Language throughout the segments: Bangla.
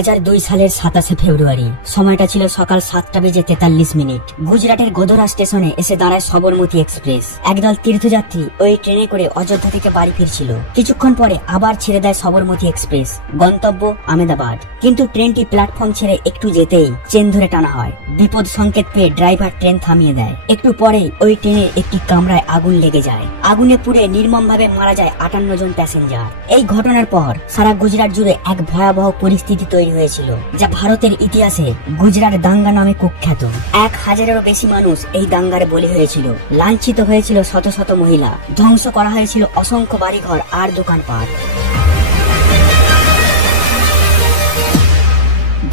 2002 সালের 27 ফেব্রুয়ারি। সময়টা ছিল সকাল 7:43। গুজরাটের গোধরা স্টেশনে এসে দাঁড়ায় সবরমতী এক্সপ্রেস। একদল তীর্থযাত্রী ওই ট্রেনে করে অযোধ্যা থেকে বাড়ি ফিরছিল। কিছুক্ষণ পরে আবার ছেড়ে দেয় সবরমতী এক্সপ্রেস, গন্তব্য আহমেদাবাদ। কিন্তু ট্রেনটি প্ল্যাটফর্ম ছেড়ে একটু যেতেই চেন ধরে টানা হয়। বিপদ সংকেত পেয়ে ড্রাইভার ট্রেন থামিয়ে দেয়। একটু পরেই ওই ট্রেনের একটি কামরায় আগুন লেগে যায়। আগুনে পুড়ে নির্মমভাবে মারা যায় 58 জন প্যাসেঞ্জার। এই ঘটনার পর সারা গুজরাট জুড়ে এক ভয়াবহ পরিস্থিতি তৈরি হয়েছিল, যা ভারতের ইতিহাসে গুজরাট দাঙ্গা নামে কুখ্যাত। 1000-এরও বেশি মানুষ এই দাঙ্গার বলি হয়েছিল। লাঞ্ছিত হয়েছিল শত শত মহিলা, ধ্বংস করা হয়েছিল অসংখ্য বাড়িঘর আর দোকানপাট।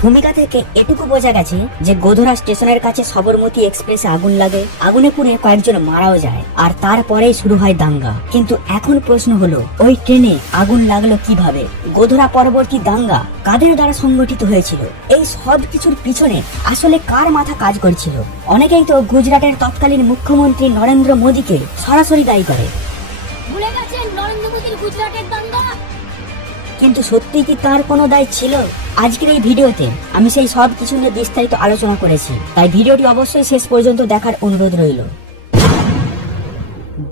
ভূমিকা থেকে এটুকু বোঝা গেছে যে গোধরা স্টেশনের কাছে সবরমতী এক্সপ্রেসে আগুন লাগে, আগুনে পুড়ে কয়েকজন মারাও যায়, আর তারপরেই শুরু হয় দাঙ্গা। কিন্তু এখন প্রশ্ন হলো, ওই ট্রেনে আগুন লাগলো কিভাবে? গোধরা পরবর্তী দাঙ্গা কাদের দ্বারা সংগঠিত হয়েছিল? এই সব কিছুর পিছনে আসলে কার মাথা কাজ করছিল? অনেকেই তো গুজরাটের তৎকালীন মুখ্যমন্ত্রী নরেন্দ্র মোদীকে সরাসরি দায়ী করে। ভুলে গেছেন নরেন্দ্র মোদীর গুজরাটের দাঙ্গা? কিন্তু সত্যি কি তার কোনো দায় ছিল? আজকের এই ভিডিওতে আমি সেই সব কিছু নিয়ে বিস্তারিত আলোচনা করেছি, তাই ভিডিওটি অবশ্যই শেষ পর্যন্ত দেখার অনুরোধ রইল।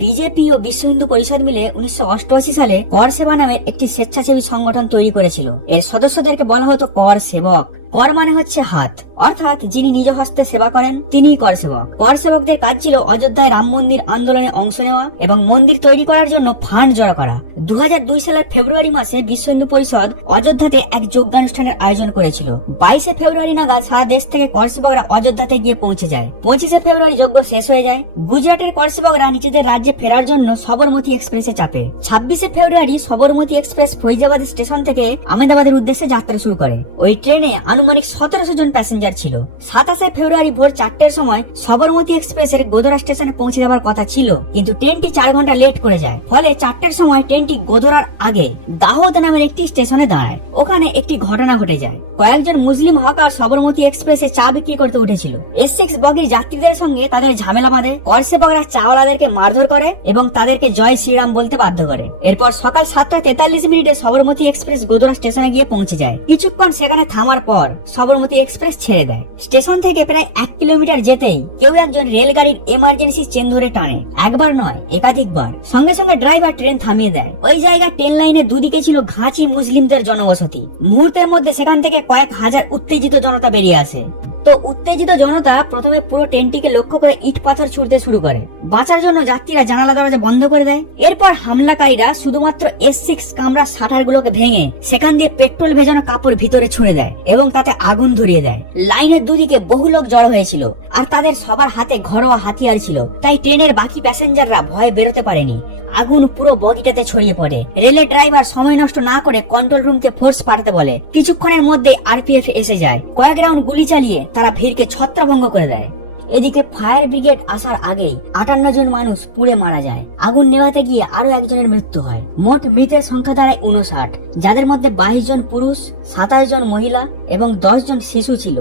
বিজেপি ও বিশ্ব হিন্দু পরিষদ মিলে 1988 সালে কর সেবা নামের একটি স্বেচ্ছাসেবী সংগঠন তৈরি করেছিল। এর সদস্যদেরকে বলা হতো কর সেবক। কর মানে হচ্ছে হাত, অর্থাৎ যিনি নিজ হস্তে সেবা করেন তিনিই কর সেবক। কর সেবকদের কাজ ছিল অযোধ্যায় রাম মন্দির আন্দোলনে অংশ নেওয়া এবং মন্দির তৈরি করার জন্য ফান্ড জড়ো করা। 2002 সালের ফেব্রুয়ারি মাসে বিশ্ব হিন্দু পরিষদ অযোধ্যাতে এক যজ্ঞানুষ্ঠানের আয়োজন করেছিল। 22 ফেব্রুয়ারি নাগাদ সারা দেশ থেকে কর সেবকরা অযোধ্যাতে গিয়ে পৌঁছে যায়। 25 ফেব্রুয়ারি যজ্ঞ শেষ হয়ে যায়। গুজরাটের কর সেবকরা নিজেদের রাজ্যে ফেরার জন্য সবরমতী এক্সপ্রেসে চাপে। 26 ফেব্রুয়ারি সবরমতী এক্সপ্রেস ফৈজাবাদ স্টেশন থেকে আহমেদাবাদের উদ্দেশ্যে যাত্রা শুরু করে। ওই ট্রেনে আনুমানিক 1700 জন প্যাসেঞ্জার ছিল। 27 ফেব্রুয়ারি ভোর 4টের সময় সবরমতী এক্সপ্রেসের গোধরা স্টেশনে পৌঁছে যাওয়ার কথা ছিল, কিন্তু ট্রেনটি 4 ঘন্টা লেট করে যায়। ফলে 4টের সময় ট্রেনটি গোধরার আগে দাহোদ নামের একটি স্টেশনে দাঁড়ায়। ওখানে একটি ঘটনা ঘটে যায়। কয়েকজন মুসলিম হকার সবরমতী এক্সপ্রেসে চা বিক্রি করতে উঠেছিল। S6 বগির যাত্রীদের সঙ্গে তাদের ঝামেলা বাঁধে। কর সেবকরা চাওয়ালাদেরকে মারধর করে এবং তাদেরকে জয় শ্রীরাম বলতে বাধ্য করে। এরপর সকাল 7:43 সবরমতী এক্সপ্রেস গোধরা স্টেশনে গিয়ে পৌঁছে যায়। কিছুক্ষণ সেখানে থামার পর সবরমতী এক্সপ্রেস ছেড়ে দেয়। স্টেশন থেকে প্রায় 1 কিলোমিটার যেতেই কেউ একজন রেলগাড়ির এমার্জেন্সি চেন ধরে টানে। একবার নয়, একাধিকবার। সঙ্গে সঙ্গে ড্রাইভার ট্রেন থামিয়ে দেয়। ওই জায়গা ট্রেন লাইনের দুদিকে ছিল ঘাঁচি মুসলিমদের জনবসতি। মুহূর্তের মধ্যে সেখান থেকে কয়েক হাজার উত্তেজিত জনতা বেরিয়ে আসে। তো উত্তেজিত জনতা প্রথমে পুরো ট্রেনটিকে লক্ষ্য করে ইট পাথর ছুড়তে শুরু করে। বাঁচার জন্য যাত্রীরা জানালা দরজা বন্ধ করে দেয়। এরপর হামলাকারীরা শুধুমাত্র S6 কামরা শাটারগুলোকে ভেঙে সেখান দিয়ে পেট্রোল ভেজানো কাপড় ভিতরে ছুঁড়ে দেয় এবং তাতে আগুন ধরিয়ে দেয়। লাইনের দুদিকে বহু লোক জড়ো হয়েছিল আর তাদের সবার হাতে ঘরোয়া হাতিয়ার ছিল, তাই ট্রেনের বাকি প্যাসেঞ্জাররা ভয়ে বেরোতে পারেনি। আগুন পুরো বগিটাতে ছড়িয়ে পড়ে। রেলের ড্রাইভার সময় নষ্ট না করে কন্ট্রোল রুমকে ফোর্স পাঠাতে বলে। কিছুক্ষণের মধ্যে RPF এসে যায়। কয়েক রাউন্ড গুলি চালিয়ে তারা ভিড়কে ছত্রভঙ্গ করে দেয়। এদিকে ফায়ার ব্রিগেড আসার আগেই 58 জন মানুষ পুড়ে মারা যায়। আগুন নেভাতে গিয়ে আরো একজনের মৃত্যু হয়। মোট মৃতের সংখ্যা দাঁড়ায় 59, যাদের মধ্যে 22 জন পুরুষ, 27 জন মহিলা এবং 10 জন শিশু ছিল।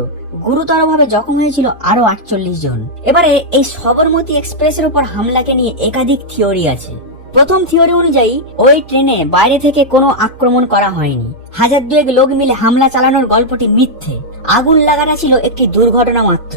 গুরুতরভাবে জখম হয়েছিল আরো 48 জন। এবারে এই সবরমতী এক্সপ্রেসের উপর হামলাকে নিয়ে একাধিক থিওরি আছে। প্রথম থিওরি অনুযায়ী ওই ট্রেনে বাইরে থেকে কোনো আক্রমণ করা হয়নি। 1002 লোক মিলে হামলা চালানোর গল্পটি মিথ্যে। আগুন লাগাটা ছিল একটি দুর্ঘটনা মাত্র।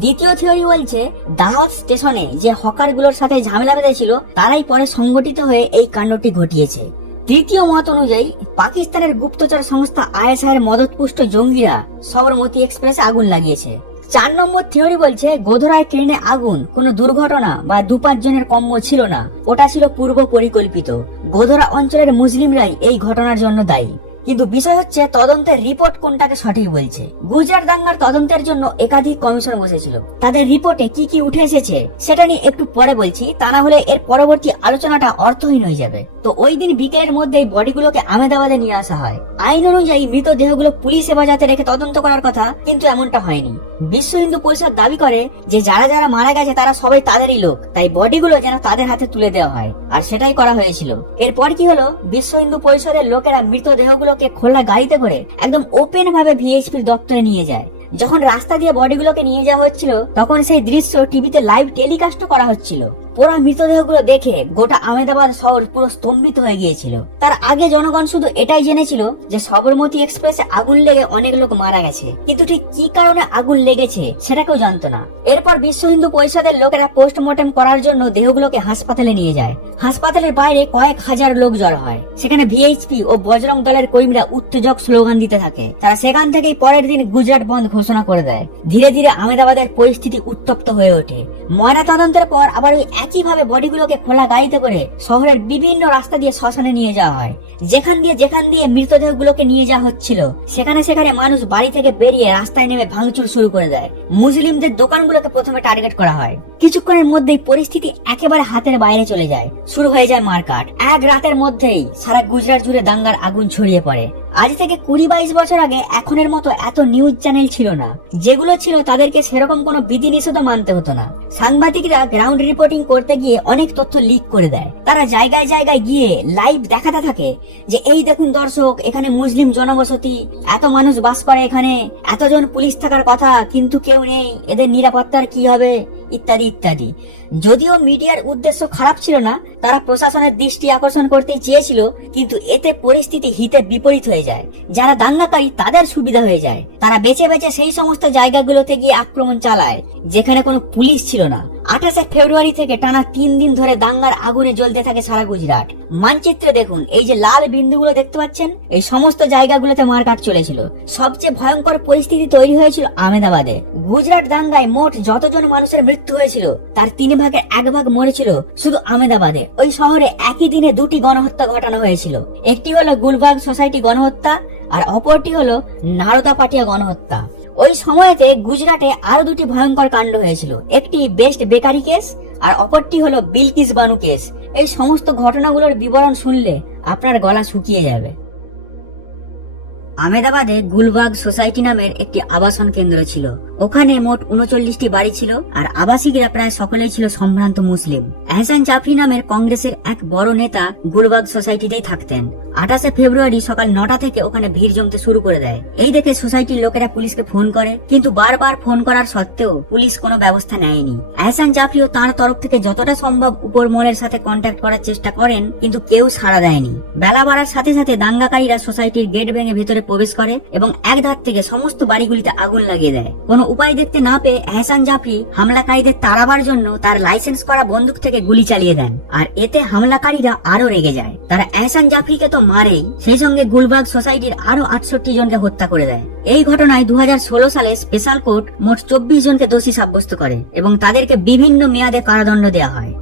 দ্বিতীয় থিওরি বলছে দাহোদ স্টেশনে যে হকারগুলোর সাথে ঝামেলা বেঁধেছিল তারাই পরে সংগঠিত হয়ে এই কাণ্ডটি ঘটিয়েছে। তৃতীয় মত অনুযায়ী পাকিস্তানের গুপ্তচর সংস্থা ISI এর মদতপুষ্ট জঙ্গিরা সবরমতী এক্সপ্রেসে আগুন লাগিয়েছে। 4 নম্বর থিওরি বলছে গোধরায় ট্রেনে আগুন কোনো দুর্ঘটনা বা 2-5 জনের কম্য ছিল না, ওটা ছিল পূর্ব পরিকল্পিত। গোধরা অঞ্চলের মুসলিমরাই এই ঘটনার জন্য দায়ী। কিন্তু বিষয় হচ্ছে তদন্তের রিপোর্ট কোনটাকে সঠিক বলছে। গুজরাট দাঙ্গার তদন্তের জন্য একাধিক কমিশন বসেছিল। তাদের রিপোর্টে কি কি উঠে এসেছে সেটা নিয়ে একটু পরে বলছি, তা না হলে এর পরবর্তী আলোচনাটা অর্থহীন হয়ে যাবে। তো ওই দিন বিকেলের মধ্যেই বডিগুলোকে আহমেদাবাদে নিয়ে আসা হয়। আইন অনুযায়ী মৃতদেহগুলো পুলিশ হেফাজতে রেখে তদন্ত করার কথা, কিন্তু এমনটা হয়নি। বিশ্ব হিন্দু পরিষদ দাবি করে যে যারা যারা মারা গেছে তারা সবাই তাদেরই লোক, তাই বডিগুলো যেন তাদের হাতে তুলে দেওয়া হয়, আর সেটাই করা হয়েছিল। এরপর কি হলো, বিশ্ব হিন্দু পরিষদের লোকেরা মৃতদেহগুলোকে খোলা গাড়িতে করে একদম ওপেন ভাবে VHPর দপ্তরে নিয়ে যায়। যখন রাস্তা দিয়ে বডিগুলোকে নিয়ে যাওয়া হচ্ছিল তখন সেই দৃশ্য টিভিতে লাইভ টেলিকাস্ট করা হচ্ছিল। পোড়া মৃতদেহগুলো দেখে গোটা আহমেদাবাদ শহর পুরো স্তম্ভিত হয়ে গিয়েছিল। তার আগে জনগণ শুধু এটাই জেনেছিল যে সবরমতী এক্সপ্রেসে আগুন লেগে অনেক লোক মারা গেছে, কিন্তু ঠিক কি কারণে আগুন লেগেছে সেটা কেউ জানতো না। এরপর বিশ্ব হিন্দু পরিষদের লোকেরা পোস্টমর্টম করার জন্য দেহগুলোকে হাসপাতালে নিয়ে যায়। হাসপাতালের বাইরে কয়েক হাজার লোক জড়ো হয়। সেখানে ভিএইচপি ও বজরং দলের কর্মীরা উত্তেজক স্লোগান দিতে থাকে। তারা সেখান থেকেই পরের দিন গুজরাট বন্ধ ঘোষণা করে দেয়। ধীরে ধীরে আহমেদাবাদের পরিস্থিতি উত্তপ্ত হয়ে ওঠে। ময়না তদন্তের পর আবার ওই একইভাবে বডিগুলোকে খোলা গাড়িতে করে শহরের বিভিন্ন রাস্তা দিয়ে শ্মশানে নিয়ে যাওয়া হয়। যেখান দিয়ে মৃতদেহগুলোকে নিয়ে যাওয়া হচ্ছিল সেখানে সেখানে মানুষ বাড়ি থেকে বেরিয়ে রাস্তায় নেমে ভাঙচুর শুরু করে দেয়। মুসলিমদের দোকানগুলোকে প্রথমে টার্গেট করা হয়। কিছুক্ষণের মধ্যেই পরিস্থিতি একেবারে হাতের বাইরে চলে যায়। শুরু হয়ে যায় মারকাট। এক রাতের মধ্যেই সারা গুজরাট জুড়ে দাঙ্গার আগুন ছড়িয়ে পড়ে। আজ থেকে 20-22 বছর আগে এখনের মতো এত নিউজ চ্যানেল ছিল না। যেগুলো ছিল তাদেরকে সেরকম কোনো বিধিনিষেধ মানতে হতো না। সাংবাদিকরা গ্রাউন্ড রিপোর্টিং করতে গিয়ে অনেক তথ্য লিক করে দেয়। তারা জায়গায় জায়গায় গিয়ে লাইভ দেখাতে থাকে যে এই দেখুন দর্শক, এখানে মুসলিম জনবসতি, এত মানুষ বাস করে, এখানে এতজন পুলিশ থাকার কথা কিন্তু কেউ নেই, এদের নিরাপত্তার কি হবে, ইত্যাদি ইত্যাদি। যদিও মিডিয়ার উদ্দেশ্য খারাপ ছিল না, তারা প্রশাসনের দৃষ্টি আকর্ষণ করতে চেয়েছিল, কিন্তু এতে পরিস্থিতি হিতে বিপরীত হয়ে যায়। যারা দাঙ্গাকারী তাদের সুবিধা হয়ে যায়। তারা বেছে বেছে সেই সমস্ত জায়গাগুলোতে গিয়ে আক্রমণ চালায় যেখানে কোনো পুলিশ ছিল না। 28 ফেব্রুয়ারি থেকে টানা 3 দিন ধরে দাঙ্গার আগুনে জ্বলতে থাকে সারা গুজরাট। মানচিত্রে দেখুন, এই যে লাল বিন্দুগুলো দেখতে পাচ্ছেন, এই সমস্ত জায়গাগুলোতে মারকাট চলেছিল। সবচেয়ে ভয়ঙ্কর পরিস্থিতি তৈরি হয়েছিল আহমেদাবাদে। গুজরাট দাঙ্গায় মোট যতজন মানুষের মৃত্যু হয়েছিল তার 3 ভাগের 1 ভাগ মরেছিল শুধু আহমেদাবাদে। ওই শহরে একই দিনে 2টি গণহত্যা ঘটানো হয়েছিল। একটি হলো গুলবাগ সোসাইটি গণহত্যা আর অপরটি হলো নারদা পাটিয়া গণহত্যা। ওই সময়তে গুজরাটে আরো 2টি ভয়ঙ্কর কাণ্ড হয়েছিল। একটি বেস্ট বেকারি কেস আর অপরটি হলো বিলকিস বানু কেস। এই সমস্ত ঘটনাগুলোর বিবরণ শুনলে আপনার গলা শুকিয়ে যাবে। আহমেদাবাদে গুলবাগ সোসাইটি নামের একটি আবাসন কেন্দ্র ছিল। ওখানে মোট 39টি বাড়ি ছিল আর আবাসিকরা প্রায় সকলেই ছিল সম্ভ্রান্ত মুসলিম। এহসান জাফরি নামের কংগ্রেসের এক বড় নেতা গুলবাগ সোসাইটিতেই থাকতেন। 28 ফেব্রুয়ারি সকাল 9টা থেকে ওখানে ভিড় জমতে শুরু করে দেয়। এই দেখে সোসাইটির লোকেরা পুলিশকে ফোন করে, কিন্তু বারবার ফোন করার সত্ত্বেও পুলিশ কোনো ব্যবস্থা নেয়নি। এহসান জাফরিও তার তরফ থেকে যতটা সম্ভব উপর মহলের সাথে কন্ট্যাক্ট করার চেষ্টা করেন, কিন্তু কেউ সাড়া দেয়নি। বেলা বাড়ার সাথে সাথে দাঙ্গাকারীরা সোসাইটির গেট ভেঙে ভেতরে প্রবেশ করে এবং এক ধার থেকে সমস্ত বাড়িগুলিতে আগুন লাগিয়ে দেয়। কোনো উপায় দেখতে না পেয়ে এহসান জাফরি হামলাকারীদের তাড়াবার জন্য তার লাইসেন্স করা বন্দুক থেকে গুলি চালিয়ে দেন। আর এতে হামলাকারীরা আরো রেগে যায়। তারা এহসান জাফরিকে তো মারেই, সেই সঙ্গে গুলবাগ সোসাইটির আরো 68 জনকে হত্যা করে দেয়। এই ঘটনায় 2016 সালে স্পেশাল কোর্ট মোট 24 জনকে দোষী সাব্যস্ত করে এবং তাদেরকে বিভিন্ন মেয়াদে কারাদণ্ড দেওয়া হয়।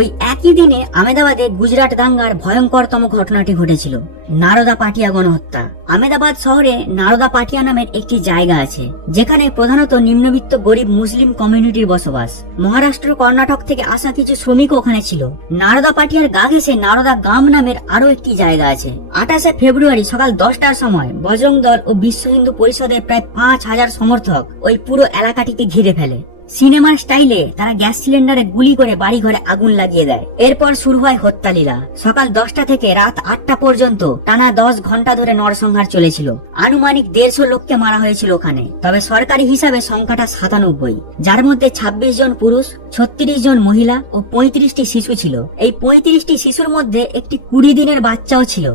ওই একই দিনে আহমেদাবাদে গুজরাট দাঙ্গার ভয়ঙ্করতম ঘটনাটি ঘটেছিল, নারদা পাটিয়া গণহত্যা। আহমেদাবাদ শহরে নারদা পাটিয়া নামের একটি জায়গা আছে যেখানে প্রধানত নিম্নবিত্ত গরিব মুসলিম কমিউনিটির বসবাস। মহারাষ্ট্র, কর্ণাটক থেকে আসা কিছু শ্রমিক ওখানে ছিল। নারদা পাটিয়ার গা ঘেঁষে নারদা গাম নামের আরো একটি জায়গা আছে। 28 ফেব্রুয়ারি সকাল 10টার সময় বজরং দল ও বিশ্ব হিন্দু পরিষদের প্রায় 5000 সমর্থক ওই পুরো এলাকাটিকে ঘিরে ফেলে। সিনেমার স্টাইলে তারা গ্যাস সিলিন্ডারে গুলি করে বাড়ি ঘরে আগুন লাগিয়ে দেয়। এরপর শুরু হয় হত্যালীলা। সকাল 10টা থেকে রাত 8টা পর্যন্ত টানা 10 ঘন্টা ধরে নরসংহার চলেছিল। আনুমানিক 150 লোককে মারা হয়েছিল ওখানে। তবে সরকারি হিসাবে সংখ্যাটা 97, যার মধ্যে 26 জন পুরুষ, 36 জন মহিলা ও 35টি শিশু ছিল। এই 35টি শিশুর মধ্যে একটি 20 দিনের বাচ্চাও ছিল।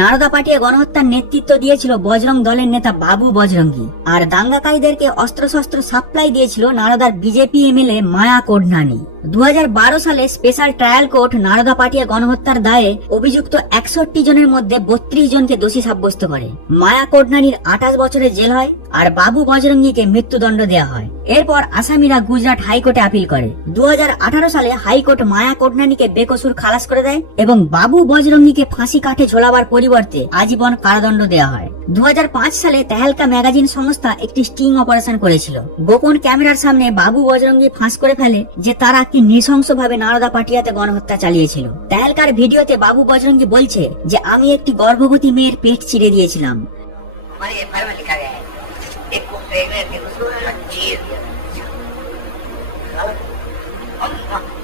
নারদা পাটিয়া গণহত্যার নেতৃত্ব দিয়েছিল বজরং দলের নেতা বাবু বজরঙ্গী, আর দাঙ্গাকারীদেরকে অস্ত্রশস্ত্র সাপ্লাই দিয়েছিল নারদার বিজেপি এমএলএ মায়া কোডনানি। 2012 সালে special trial court Narada Patiya গণহত্যার দায়ে অভিযুক্ত 61 জনের মধ্যে 32 জনকে দোষী সাব্যস্ত করে। মায়া কোডনানির 28 বছরের জেল হয় আর বাবু বজরঙ্গীকে মৃত্যুদণ্ড দেওয়া হয়। এরপর আসামিরা গুজরাট হাইকোর্টে আপিল করে। 2018 সালে হাইকোর্ট মায়া কোডনানিকে বেকসুর খালাস করে দেয় এবং বাবু বজরঙ্গীকে ফাঁসি কাঠে ঝোলাবার পরিবর্তে আজীবন কারাদণ্ড দেওয়া হয়। 2005 সালে তেহেলকা ম্যাগাজিন সংস্থা একটি স্টিং অপারেশন করেছিল। গোপন ক্যামেরার সামনে বাবু বজরঙ্গী ফাঁস করে ফেলে যে তারা কি নৃশংসভাবে নারদা পাটিয়াতে গণহত্যা চালিয়েছিল। তেহেলকার ভিডিওতে বাবু বজরঙ্গী বলছে যে আমি একটি গর্ভবতী মেয়ের পেট চিরে দিয়েছিলাম।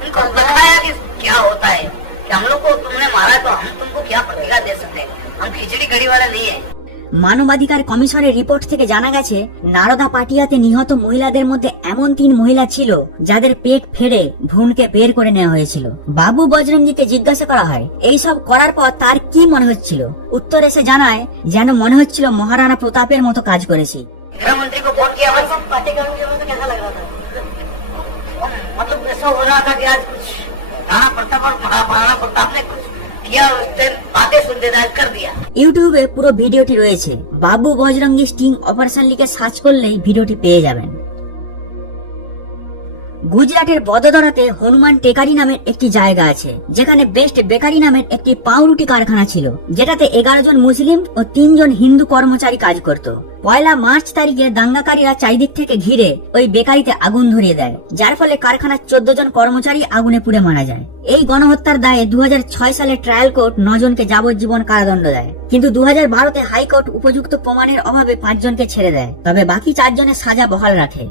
उनको बताया कि क्या होता है कि हम लोग को तुमने मारा तो हम तुमको क्या प्रतिक्रिया दे सकते हैं, हम खिचड़ी कड़ी वाला नहीं है। মানবাধিকার কমিশনের রিপোর্ট থেকে জানা গেছে নারদা পাটিয়াতে নিহত মহিলাদের মধ্যে এমন 3 মহিলা ছিল যাদের পেট ফেড়ে ভ্রূণকে বের করে নেওয়া হয়েছিল। বাবু বজরঙ্গীকে জিজ্ঞাসা করা হয় এই সব করার পর তার কি মনে হচ্ছিল। উত্তর এসে জানায় যেন মনে হচ্ছিল মহারানা প্রতাপের মতো কাজ করেছি। गृहमंत्री को फोन किया मतलब पार्टी करूंगी तो कैसा लग रहा था? मतलब ऐसा हो रहा था कि आज कुछ राणा प्रताप और महाराणा प्रताप ने कुछ किया, उस दिन बातें सुनते कर दिया। ইউটিউবে পুরো ভিডিওটি রয়েছে, বাবু বজরঙ্গী স্টিং অপারেশন লিখে সার্চ করলেই ভিডিওটি পেয়ে যাবেন। গুজরাটের বদোদরাতে হনুমান টেকারি নামের একটি জায়গা আছে, যেখানে বেস্ট বেকারি নামের একটি পাউরুটি কারখানা ছিল, যেটাতে 11 জন মুসলিম ও 3 জন হিন্দু কর্মচারী কাজ করত। 1 মার্চ তারিখে দাঙ্গাকারীরা চারিদিক থেকে ঘিরে ওই বেকারিতে আগুন ধরিয়ে দেয়, যার ফলে কারখানার 14 জন কর্মচারী আগুনে পুড়ে মারা যায়। এই গণহত্যার দায়ে 2006 সালে ট্রায়াল কোর্ট 9 জনকে যাবজ্জীবন কারাদণ্ড দেয়, কিন্তু 2012তে হাইকোর্ট উপযুক্ত প্রমাণের অভাবে 5 জনকে ছেড়ে দেয়, তবে বাকি 4 জনের সাজা বহাল রাখে।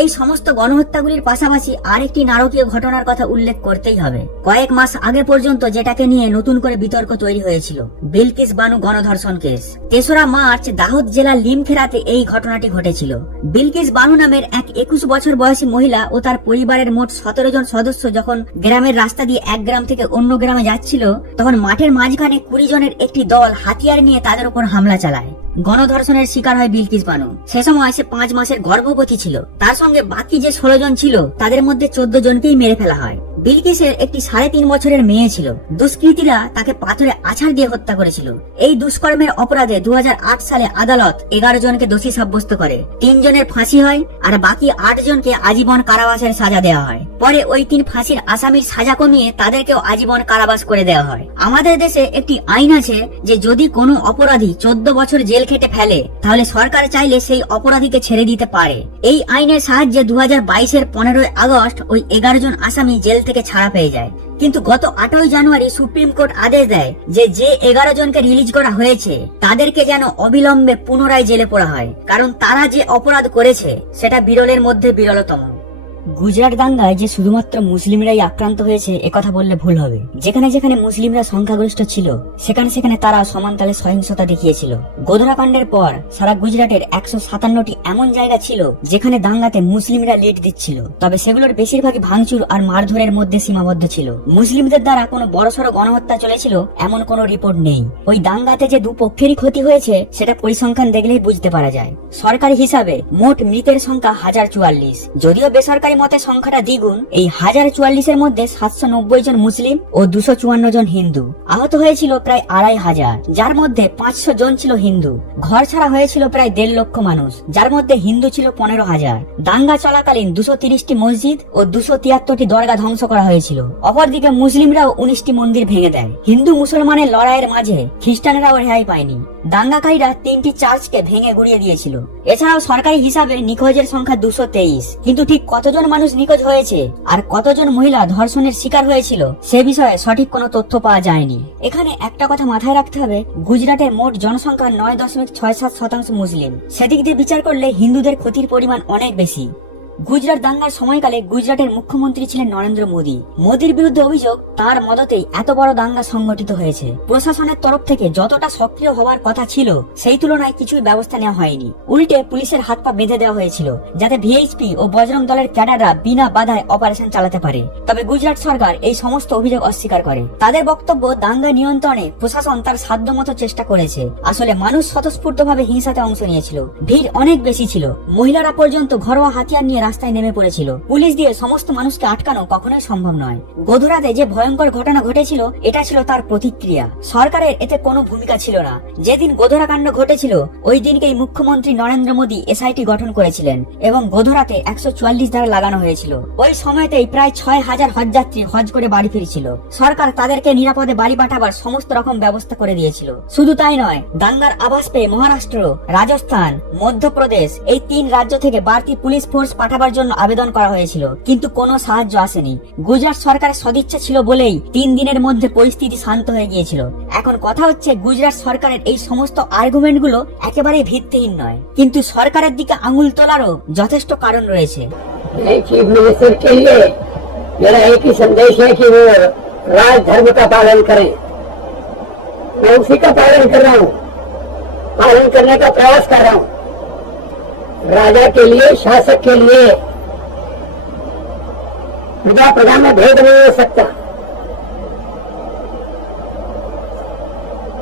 এই সমস্ত গণহত্যাগুলির পাশাপাশি আরেকটি নারকীয় ঘটনার কথা উল্লেখ করতেই হবে। কয়েক মাস আগে পর্যন্ত যেটাকে নিয়ে নতুন করে বিতর্ক তৈরি হয়েছিল, বিলকিস বানু গণধর্ষণ কেস। 3রা মার্চ দাউদ জেলার লিমখেরাতে এই ঘটনাটি ঘটেছিল। বিলকিস বানু নামের এক 21 বছর বয়সী মহিলা ও তার পরিবারের মোট 17 জন সদস্য যখন গ্রামের রাস্তা দিয়ে এক গ্রাম থেকে অন্য গ্রামে যাচ্ছিল, তখন মাঠের মাঝখানে 20 জনের একটি দল হাতিয়ার নিয়ে তাদের উপর হামলা চালায়। গণধর্ষণের শিকার হয় বিলকিস বানু। সে সময় সে 5 মাসের গর্ভবতী ছিল। তার সঙ্গে বাকি যে 16 জন ছিল তাদের মধ্যে 14 জনকেই মেরে ফেলা হয়। বিলকিসের একটি 3.5 বছরের মেয়ে ছিল। দুষ্কৃতীরা তাকে পাথরে আছাড় দিয়ে হত্যা করেছিল। এই দুষ্কর্মের অপরাধে 2008 সালে আদালত 11 জনকে দোষী সাব্যস্ত করে। 3 জনের ফাঁসি হয় আর বাকি 8 জনকে আজীবন কারাবাসের সাজা দেওয়া হয়। পরে ওই 3 ফাঁসির আসামির সাজা কমিয়ে তাদেরকেও আজীবন কারাবাস করে দেওয়া হয়। আমাদের দেশে একটি আইন আছে যে যদি কোনো অপরাধী 14 বছর জেল খেটে ফেলে, তাহলে সরকার চাইলে সেই অপরাধীকে ছেড়ে দিতে পারে। এই আইনের সাহায্যে 2022-এর 15 আগস্ট ওই 11 জন আসামি জেল থেকে ছাড়া পেয়ে যায়। কিন্তু গত 8 জানুয়ারি সুপ্রিম কোর্ট আদেশ দেয় যে 11 জনকে রিলিজ করা হয়েছে তাদেরকে যেন অবিলম্বে পুনরায় জেলে পোড়া হয়, কারণ তারা যে অপরাধ করেছে সেটা বিরলের মধ্যে বিরলতম। গুজরাট দাঙ্গায় যে শুধুমাত্র মুসলিমরাই আক্রান্ত হয়েছে একথা বললে ভুল হবে। যেখানে যেখানে মুসলিমরা সংখ্যাগরিষ্ঠ ছিল সেখানে সেখানে তারা সমানতালে সহিংসতা দেখিয়েছিল। গোধরা কাণ্ডের পর সারা গুজরাটের 157টি এমন জায়গা ছিল যেখানে দাঙ্গাতে মুসলিমরা লিড দিচ্ছিল, তবে সেগুলোর বেশিরভাগই ভাঙচুর আর মারধরের মধ্যে সীমাবদ্ধ ছিল। মুসলিমদের দ্বারা কোনো বড়সড় গণহত্যা চলেছিল এমন কোনো রিপোর্ট নেই। ওই দাঙ্গাতে যে দুপক্ষেরই ক্ষতি হয়েছে সেটা পরিসংখ্যান দেখলেই বুঝতে পারা যায়। সরকারি হিসাবে মোট মৃতের সংখ্যা 1044, যদিও বেসরকারি মতে সংখ্যাটা দ্বিগুণ। এই 1044-এর মধ্যে 790 জন মুসলিম ও 254 জন হিন্দু। আহত হয়েছিল প্রায় 2500, যার মধ্যে 500 জন ছিল হিন্দু। ঘর ছাড়া হয়েছিল প্রায় 1.5 লক্ষ মানুষ, যার মধ্যে হিন্দু ছিল 15,000। দাঙ্গা চলাকালীন 230টি মসজিদ ও 273টি দরগা ধ্বংস করা হয়েছিল। অপরদিকে মুসলিমরাও 19টি মন্দির ভেঙে দেয়। হিন্দু মুসলমানের লড়াইয়ের মাঝে খ্রিস্টানরাও রেহাই পায়নি। দাঙ্গাকারীরা 3টি চার্চকে ভেঙে গুড়িয়ে দিয়েছিল। এছাড়াও সরকারি হিসাবে নিখোঁজের সংখ্যা 223, কিন্তু ঠিক কতজন মানুষ নিখোঁজ হয়েছে আর কতজন মহিলা ধর্ষণের শিকার হয়েছিল সে বিষয়ে সঠিক কোনো তথ্য পাওয়া যায়নি। এখানে একটা কথা মাথায় রাখতে হবে, গুজরাটের মোট জনসংখ্যা 9.67% মুসলিম। সেদিক দিয়ে বিচার করলে হিন্দুদের ক্ষতির পরিমাণ অনেক বেশি। গুজরাট দাঙ্গার সময়কালে গুজরাটের মুখ্যমন্ত্রী ছিলেন নরেন্দ্র মোদী। মোদীর বিরুদ্ধে অভিযোগ তার মদতেই এত বড় দাঙ্গা সংগঠিত হয়েছে। প্রশাসনের তরফ থেকে যতটা সক্রিয় হওয়ার কথা ছিল সেই তুলনায় কিছুই ব্যবস্থা নেওয়া হয়নি। উল্টে পুলিশের হাত পা বেঁধে দেওয়া হয়েছিল যাতে ভিএইচপি ও বজরং দলের ক্যাডাররা বিনা বাধায় অপারেশন চালাতে পারে। তবে গুজরাট সরকার এই সমস্ত অভিযোগ অস্বীকার করে। তাদের বক্তব্য, দাঙ্গা নিয়ন্ত্রণে প্রশাসন তার সাধ্যমতো চেষ্টা করেছে। আসলে মানুষ স্বতঃস্ফূর্তভাবে হিংসাতে অংশ নিয়েছিল। ভিড় অনেক বেশি ছিল। মহিলারা পর্যন্ত ঘরোয়া হাতিয়ার নিয়ে রাস্তায় নেমে পড়েছিল। পুলিশ দিয়ে সমস্ত মানুষকে আটকানো কখনোই সম্ভব নয়। গোধরাতে যে ভয়ঙ্কর ঘটনা ঘটেছিল এটা ছিল তার প্রতিক্রিয়া। সরকারের এতে কোনো ভূমিকা ছিল না। যেদিন গোধরা কাণ্ড ঘটেছিল ওই দিনকেই মুখ্যমন্ত্রী নরেন্দ্র মোদী এসআইটি গঠন করেছিলেন এবং গোধরাতে 144 ধারা লাগানো হয়েছিল। ওই সময়তেই প্রায় 6000 হজযাত্রী হজ করে বাড়ি ফিরেছিল। সরকার তাদেরকে নিরাপদে বাড়ি পাঠাবার সমস্ত রকম ব্যবস্থা করে দিয়েছিল। শুধু তাই নয়, দাঙ্গার আভাস পেয়ে মহারাষ্ট্র, রাজস্থান, মধ্যপ্রদেশ এই 3 রাজ্য থেকে বাড়তি পুলিশ ফোর্স পাঠাবার জন্য আবেদন করা হয়েছিল, কিন্তু কোনো সাহায্য আসেনি। গুজরাট সরকারের সদিচ্ছা ছিল বলেই 3 দিনের মধ্যে পরিস্থিতি শান্ত হয়ে গিয়েছিল। এখন কথা হচ্ছে, গুজরাট সরকারের এই সমস্ত আর্গুমেন্টগুলো একেবারেই ভিত্তিহীন নয়, কিন্তু সরকারের দিকে আঙুল তোলারও যথেষ্ট কারণ রয়েছে। चीफ मिनिस्टर के लिए मेरा एक ही संदेश है कि वो राज धर्म का पालन करें। मैं उसी का पालन कर रहा हूँ। पालन करने का प्रयास कर रहा हूं। राजा के लिए, शासक के लिए प्रजा प्रजा में भेद नहीं हो सकता।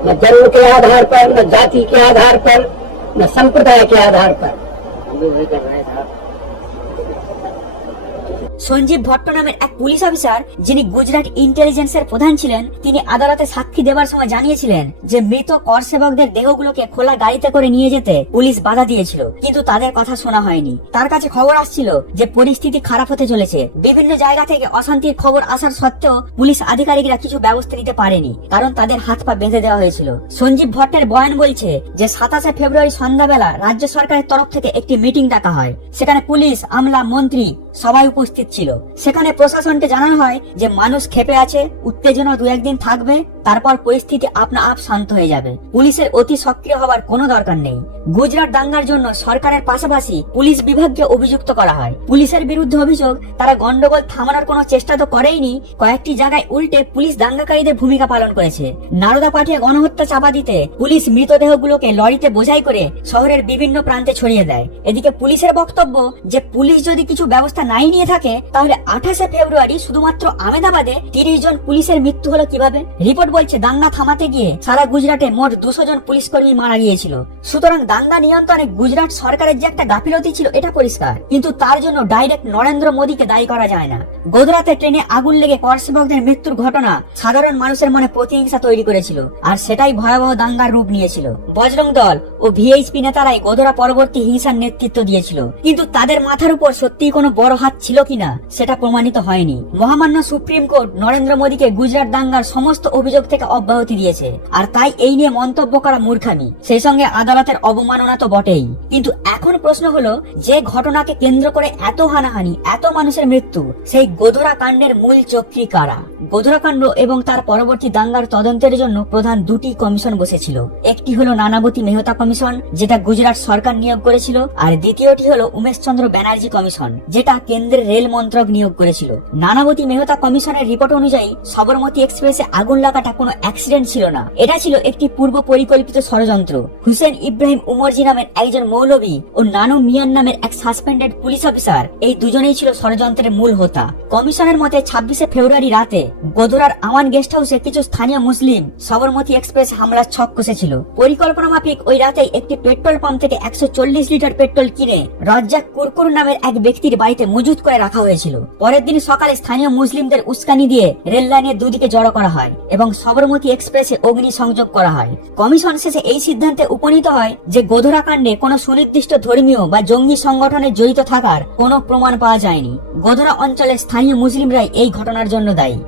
न जन्म के आधार पर, न जाति के आधार पर, न संप्रदाय के आधार पर। সঞ্জীব ভট্ট নামের এক পুলিশ অফিসার, যিনি গুজরাট ইন্টেলিজেন্সের প্রধান ছিলেন, তিনি আদালতে সাক্ষী দেওয়ার সময় জানিয়েছিলেন যে মৃত কর সেবকদের দেহগুলোকে খোলা গাড়িতে করে নিয়ে যেতে পুলিশ বাধা দিয়েছিল, কিন্তু তাদের কথা শোনা হয়নি। তার কাছে খবর আসছিল যে পরিস্থিতি খারাপ হতে চলেছে। বিভিন্ন জায়গা থেকে অশান্তির খবর আসার সত্ত্বেও পুলিশ আধিকারিকরা কিছু ব্যবস্থা নিতে পারেনি, কারণ তাদের হাত পা বেঁধে দেওয়া হয়েছিল। সঞ্জীব ভট্টের বয়ান বলছে যে 27 ফেব্রুয়ারি সন্ধ্যাবেলা রাজ্য সরকারের তরফ থেকে একটি মিটিং ডাকা হয়। সেখানে পুলিশ, আমলা, মন্ত্রী সবাই উপস্থিত ছিল। সেখানে প্রশাসনকে জানানো হয় যে মানুষ ক্ষেপে আছে, উত্তেজনা 2-1 দিন থাকবে, তারপর পরিস্থিতি আপনা আপ শান্ত হয়ে যাবে। পুলিশের অতি সক্রিয় হওয়ার কোনো দরকার নেই। গুজরাট দাঙ্গার জন্য সরকারের পাশাপাশি পুলিশ বিভাগকে অভিযুক্ত করা হয়। পুলিশের বিরুদ্ধে অভিযোগ, তারা গন্ডগোল থামানোর কোনো চেষ্টা তো করেইনি, কয়েকটি জায়গায় উল্টে পুলিশ দাঙ্গাকারীদের ভূমিকা পালন করেছে। নারদা পাঠিয়ে গণহত্যা চাপা দিতে পুলিশ মৃতদেহগুলোকে লরিতে বোঝাই করে শহরের বিভিন্ন প্রান্তে ছড়িয়ে দেয়। এদিকে পুলিশের বক্তব্য যে পুলিশ যদি কিছু ব্যবস্থা নাই নিয়ে থাকে, তাহলে 28 ফেব্রুয়ারি শুধুমাত্র আহমেদাবাদে 30 জন পুলিশের মৃত্যু হলো কিভাবে? রিপোর্ট বলছে দাঙ্গা থামাতে গিয়ে সারা গুজরাটে মোট 200 জন পুলিশ কর্মী মারা গিয়েছিল। সুতরাং দাঙ্গা নিয়ন্ত্রণে গুজরাট সরকারের যে একটা গাফিলতি ছিল এটা পরিষ্কার, কিন্তু তার জন্য ডাইরেক্ট নরেন্দ্র মোদীকে দায়ী করা যায় না। গোধরাতে ট্রেনে আগুন লেগে কর সেবকদের মৃত্যুর ঘটনা সাধারণ মানুষের মনে প্রতিহিংসা তৈরি করেছিল, আর সেটাই ভয়াবহ দাঙ্গার রূপ নিয়েছিল। বজরং দল ও ভিএইচপি নেতারাই গোধরা পরবর্তী হিংসার নেতৃত্ব দিয়েছিল, কিন্তু তাদের মাথার উপর সত্যিই কোনো বড় হাত ছিল কিনা সেটা প্রমাণিত হয়নি। মহামান্য সুপ্রিম কোর্ট নরেন্দ্র মোদীকে গুজরাট দাঙ্গার সমস্ত অভিযোগ থেকে অব্যাহতি দিয়েছে, আর তাই এই নিয়ে মন্তব্য করা মূর্খামি, সেই সঙ্গে আদালতের অবমাননা তো বটেই। কিন্তু এখন প্রশ্ন হলো, যে ঘটনাকে কেন্দ্র করে এত হানাহানি, এত মানুষের মৃত্যু, সেই গোধরা কাণ্ডের মূল চক্রী কারা? গোধরা কাণ্ড এবং তার পরবর্তী দাঙ্গার তদন্তের জন্য প্রধান 2টি কমিশন বসেছিল। একটি হলো নানাবতী মেহতা কমিশন, যেটা গুজরাট সরকার নিয়োগ করেছিল, আর দ্বিতীয়টি হলো উমেশ চন্দ্র ব্যানার্জি কমিশন, যেটা কেন্দ্রের রেল মন্ত্রক নিয়োগ করেছিল। নানাবতী মেহতা কমিশনের রিপোর্ট অনুযায়ী সবরমতী এক্সপ্রেসে আগুন লাগাটা কোনো অ্যাক্সিডেন্ট ছিল না, এটা ছিল একটি পূর্ব পরিকল্পিত ষড়যন্ত্র। হুসেন ইব্রাহিম উমরজি নামের একজন মৌলবী ও নানু মিয়ান নামের এক সাসপেন্ডেড পুলিশ অফিসার, এই দুজনেই ছিল ষড়যন্ত্রের মূল হোতা। কমিশনের মতে 26 ফেব্রুয়ারি রাতে গোধরার আমান গেস্ট হাউসে কিছু স্থানীয় মুসলিম সবরমতী এক্সপ্রেস হামলার ছক কষেছিল। পরিকল্পনা মাফিক ওই রাতেই একটি পেট্রোল পাম্প থেকে 140 লিটার পেট্রোল কিনে রজ্জাক কুরকুর নামের এক ব্যক্তির বাড়িতে মজুত করে রাখা হয়েছিল। পরের দিন সকালে স্থানীয় মুসলিমদের উস্কানি দিয়ে রেল লাইনের দুদিকে জড়ো করা হয় এবং সবরমতী এক্সপ্রেসে অগ্নি সংযোগ করা হয়। কমিশন শেষে এই সিদ্ধান্তে উপনীত হয় যে গোধরা কাণ্ডে কোনো সুনির্দিষ্ট ধর্মীয় বা জঙ্গি সংগঠনের জড়িত থাকার কোনো প্রমাণ পাওয়া যায়নি। গোধরা অঞ্চলের স্থানীয় মুসলিমরাই এই ঘটনার জন্য দায়ী।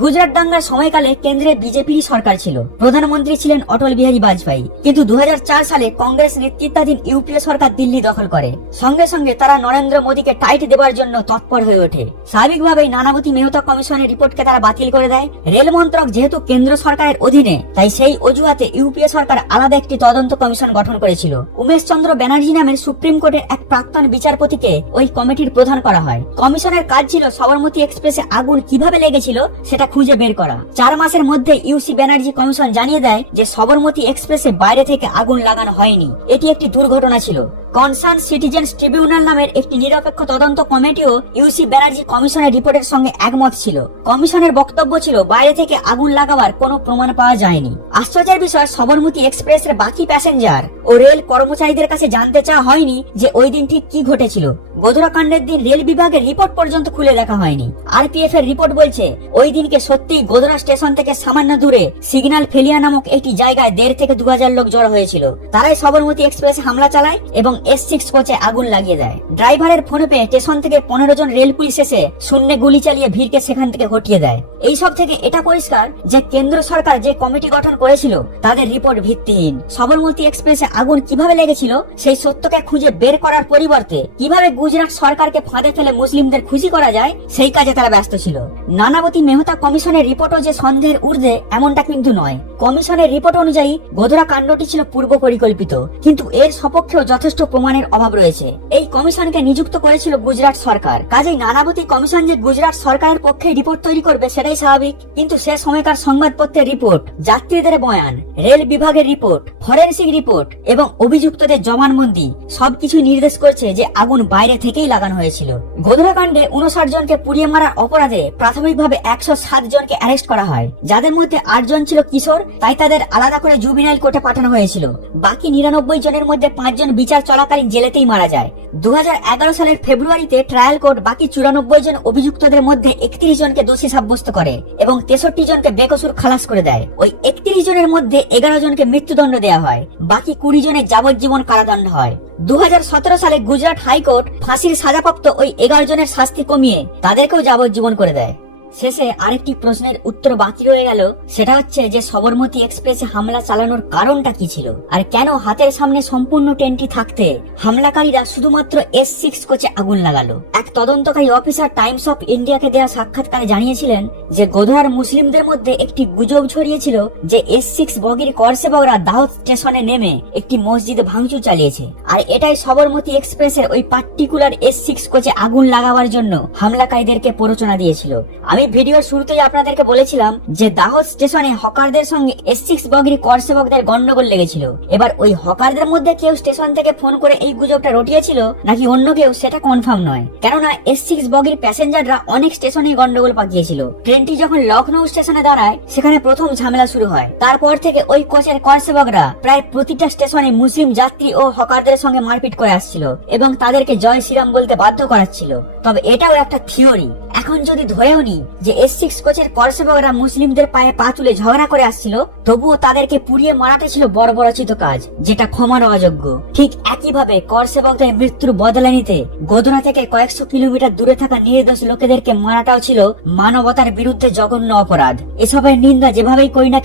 গুজরাট দাঙ্গার সময়কালে কেন্দ্রে বিজেপির সরকার ছিল, প্রধানমন্ত্রী ছিলেন অটল বিহারী বাজপেয়ী, কিন্তু 2004 সালে কংগ্রেস নেতৃত্বাধীন ইউপিএ সরকার দিল্লি দখল করে। সঙ্গে সঙ্গে তারা নরেন্দ্র মোদীকে টাইট দেওয়ার জন্য তৎপর হয়ে ওঠে। স্বাভাবিকভাবেই নানাবতী মেহতা কমিশনের রিপোর্টকে তারা বাতিল করে দেয়। রেল মন্ত্রক যেহেতু কেন্দ্র সরকারের অধীনে, তাই সেই অজুহাতে ইউপিএ সরকার আলাদা একটি তদন্ত কমিশন গঠন করেছিল। উমেশ চন্দ্র ব্যানার্জি নামের সুপ্রিম কোর্টের এক প্রাক্তন বিচারপতিকে ওই কমিটির প্রধান করা হয়। কমিশনের কাজ ছিল সবরমতী এক্সপ্রেসে আগুন কিভাবে লেগেছিল সেটা খুঁজে বের করা। 4 মাসের মধ্যে ইউসি ব্যানার্জি কমিশন জানিয়ে দেয় যে সবরমতী এক্সপ্রেসে বাইরে থেকে আগুন লাগানো হয়নি, এটি একটি দুর্ঘটনা ছিল। কনসার্ন সিটিজেন্স ট্রিবিউনাল নামের একটি নিরপেক্ষ তদন্ত কমিটিও ইউসি ব্যানার্জি কমিশনের রিপোর্টের সঙ্গে একমত ছিল। কমিশনের বক্তব্য ছিল বাইরে থেকে আগুন লাগাবার কোনো প্রমাণ পাওয়া যায়নি। আশ্চর্যের বিষয়, সবরমতী এক্সপ্রেসের বাকি প্যাসেঞ্জার ও রেল কর্মচারীদের কাছে জানতে চাওয়া হয়নি যে ওই দিন ঠিক কি ঘটেছিল। গোধরা কাণ্ডের দিন রেল বিভাগের রিপোর্ট পর্যন্ত খুলে দেখা হয়নি। আরপিএফ এর রিপোর্ট বলছে ওই দিনকে সত্যি গোধরা স্টেশন থেকে সামান্য দূরে সিগন্যাল ফেলিয়া নামক একটি জায়গায় 1,500 থেকে 2,000 লোক জড়ো হয়েছিল। তারাই সবরমতী এক্সপ্রেসে হামলা চালায় এবং S6 কোচে আগুন লাগিয়ে দেয়। ড্রাইভারের ফোনে পেয়ে স্টেশন থেকে 15 জন রেল পুলিশ এসে শূন্যে গুলি চালিয়ে ভিড়কে সেখান থেকে হটিয়ে দেয়। এইসব থেকে এটা পরিষ্কার যে কেন্দ্র সরকার যে কমিটি গঠন করেছিল তাদের রিপোর্ট ভিত্তিহীন। সবরমতী এক্সপ্রেসে আগুন কিভাবে লেগেছিল সেই সত্যকে খুঁজে বের করার পরিবর্তে কিভাবে গুজরাট সরকারকে ফাঁদে ফেলে মুসলিমদের খুশি করা যায় সেই কাজে তারা ব্যস্ত ছিল। নানাবতী মেহতা কমিশনের রিপোর্টও যে সন্দেহের ঊর্ধ্বে এমনটা কিন্তু নয়। কমিশনের রিপোর্ট অনুযায়ী গোধরা কাণ্ডটি ছিল পূর্ব পরিকল্পিত, কিন্তু এর সপক্ষেও যথেষ্ট প্রমাণের অভাব রয়েছে। এই কমিশনকে নিযুক্ত করেছিল গুজরাট সরকার, কাজেই নানাবতী কমিশন যে গুজরাট সরকারের পক্ষে রিপোর্ট তৈরি করবে সেটাই স্বাভাবিক। কিন্তু সে সময়কার সংবাদপত্রের রিপোর্ট, যাত্রীদের বয়ান, রেল বিভাগের রিপোর্ট, ফরেনসিক রিপোর্ট এবং অভিযুক্তদের জবানবন্দি সবকিছু নির্দেশ করছে যে আগুন বাইরে থেকেই লাগানো হয়েছিল। গোধরা কাণ্ডে 59 জনকে পুড়িয়ে মারার অপরাধে প্রাথমিকভাবে 107 জনকে অ্যারেস্ট করা হয়, যাদের মধ্যে 8 জন ছিল কিশোর, তাই তাদের আলাদা করে জুবিনাইল কোর্টে পাঠানো হয়েছিল। বাকি 99 জনের মধ্যে 5 জন বিচার চলাকালীন জেলেতেই মারা যায়। 2011 সালের ফেব্রুয়ারিতে ট্রায়াল কোর্ট বাকি 94 জন অভিযুক্তদের মধ্যে 31 জনকে দোষী সাব্যস্ত করে এবং 63 জনকে বেকসুর খালাস করে দেয়। ওই 31 জনের মধ্যে 11 জনকে মৃত্যুদণ্ড দেওয়া হয়, বাকি 20 জনের যাবজ্জীবন কারাদণ্ড হয়। 2017 সালে গুজরাট হাইকোর্ট ফাঁসির সাজাপ্রাপ্ত ওই 11 জনের শাস্তি কমিয়ে তাদেরকেও যাবজ্জীবন করে দেয়। শেষে আরেকটি প্রশ্নের উত্তর বাকি রয়ে গেল, সেটা হচ্ছে যে সবরমতী এক্সপ্রেসে হামলা চালানোর কারণটা কি ছিল, আর কেন হাতের সামনে সম্পূর্ণ ট্রেনটি থাকতে হামলাকারীরা শুধুমাত্র S6 কোচে আগুন লাগালো। এক তদন্তকারী অফিসার টাইমস অফ ইন্ডিয়াকে দেওয়া সাক্ষাৎকারে জানিয়েছিলেন যে গোধরার মুসলিমদের মধ্যে একটি গুজব ছড়িয়েছিল যে S6 বগির করসেবকরা দাহদ স্টেশনে নেমে একটি মসজিদে ভাঙচুর চালিয়েছে, আর এটাই সবরমতী এক্সপ্রেসের ওই পার্টিকুলার S6 কোচে আগুন লাগাবার জন্য হামলাকারীদেরকে প্ররোচনা দিয়েছিল। আমি ভিডিওর শুরুতেই আপনাদেরকে বলেছিলাম যে দাহদ স্টেশনে হকারদের সঙ্গে S6 বগির করসেবকদের গন্ডগোল লেগেছিল। এবার ওই হকারদের মধ্যে কেউ স্টেশন থেকে ফোন করে এই গুজবটা রটিয়েছিল নাকি অন্য কেউ সেটা কনফার্ম নয়, কেননা S6 বগির প্যাসেঞ্জাররা অনেক স্টেশনে গন্ডগোল পাকিয়েছিল। ট্রেনটি যখন লখনৌ স্টেশনে দাঁড়ায় সেখানে প্রথম ঝামেলা শুরু হয়। তারপর থেকে ওই কোচের করসেবকরা প্রায় প্রতিটা স্টেশনে মুসলিম যাত্রী ও হকারদের সঙ্গে মারপিট করে আসছিল এবং তাদেরকে জয় শ্রীরাম বলতে বাধ্য করাচ্ছিল। তবে এটাও একটা থিওরি। এখন যদি ধরেও নি যে S6 কোচের করসেবকরা মুসলিমদের পায়ে পা তুলে ঝগড়া করে আসছিল, তবুও তাদেরকে পুড়িয়ে মারাটা ছিল বর্বরচিত কাজ, যেটা ক্ষমার অযোগ্য। ঠিক একইভাবে করসেবকদের মৃত্যুর বদলা নিতে গোধরা থেকে কয়েকশো কিলোমিটার দূরে থাকা নির্দোষ লোকেদেরকে মারাটাও ছিল মানবতার বিরুদ্ধে জঘন্য অপরাধ। এসবের নিন্দা যেভাবেই করি না